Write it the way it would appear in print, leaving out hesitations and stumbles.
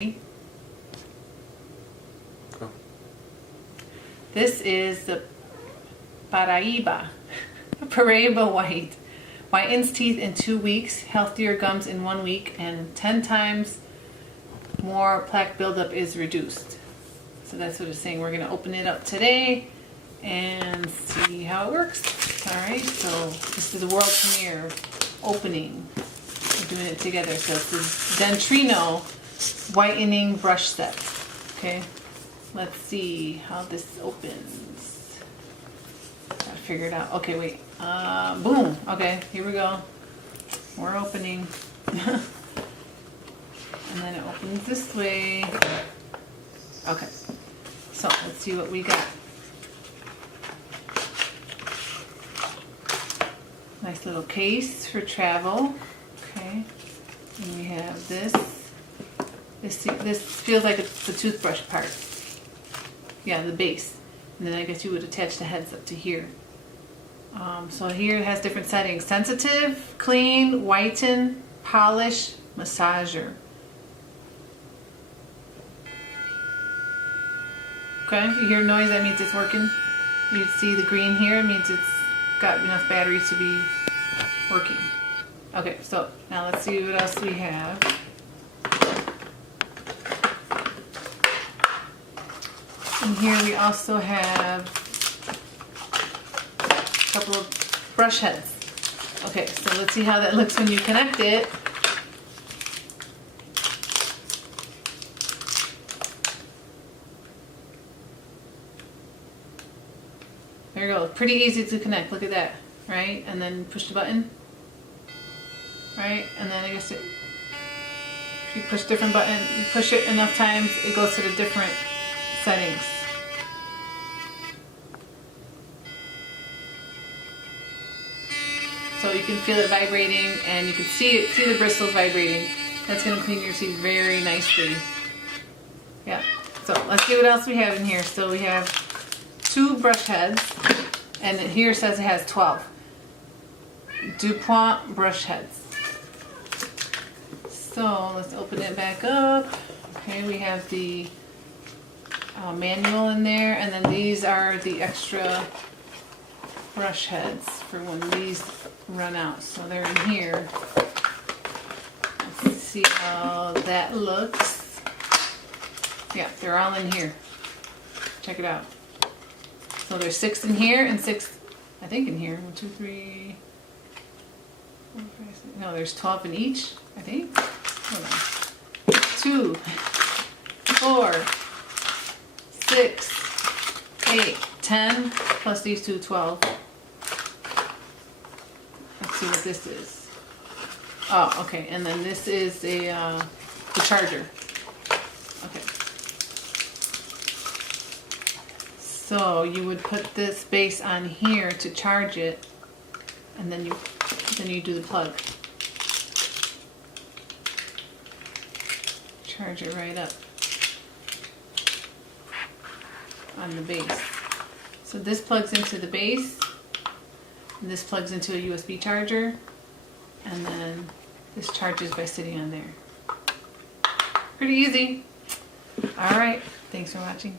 Go. This is the ParaibaWhite. Whitens teeth in 2 weeks, healthier gums in 1 week, and 10 times more plaque buildup is reduced. So that's what it's saying. We're going to open it up today and see how it works. Alright, so this is the world premiere opening. We're doing it together. So it's the Dentrino whitening brush set. Okay, let's see how this opens. Gotta figure it out. Okay, wait. Boom. Okay, here we go. We're opening. And then it opens this way. Okay, so let's see what we got. Nice little case for travel. Okay, and we have this. This feels like it's the toothbrush part. Yeah, the base. And then I guess you would attach the heads up to here. So here it has different settings. Sensitive, clean, whiten, polish, massager. Okay, you hear noise, that means it's working. You see the green here, it means it's got enough battery to be working. Okay, so now let's see what else we have. And here we also have a couple of brush heads. Okay, so let's see how that looks when you connect it. There you go. Pretty easy to connect. Look at that, right? And then push the button, right? And then I guess if you push different button, you push it enough times, it goes to the different settings. So you can feel it vibrating, and you can see the bristles vibrating. That's going to clean your teeth very nicely. Yeah. So let's see what else we have in here. So we have 2 brush heads, and here it says it has 12 DuPont brush heads. So let's open it back up. Okay, we have the manual in there, and then these are the extra brush heads for when these run out. So they're in here. Let's see how that looks. Yeah, they're all in here. Check it out. So there's 6 in here and 6, I think, in here. 1, 2, 3, 4, 5, 6. No, there's 12 in each, I think. Hold on. 2, 4, 6, 8, 10, plus these 2, 12. Let's see what this is. Oh, okay, and then this is the charger. Okay. So you would put this base on here to charge it, and then you do the plug. Charge it right up on the base. So this plugs into the base, and this plugs into a USB charger, and then this charges by sitting on there. Pretty easy. Alright, thanks for watching.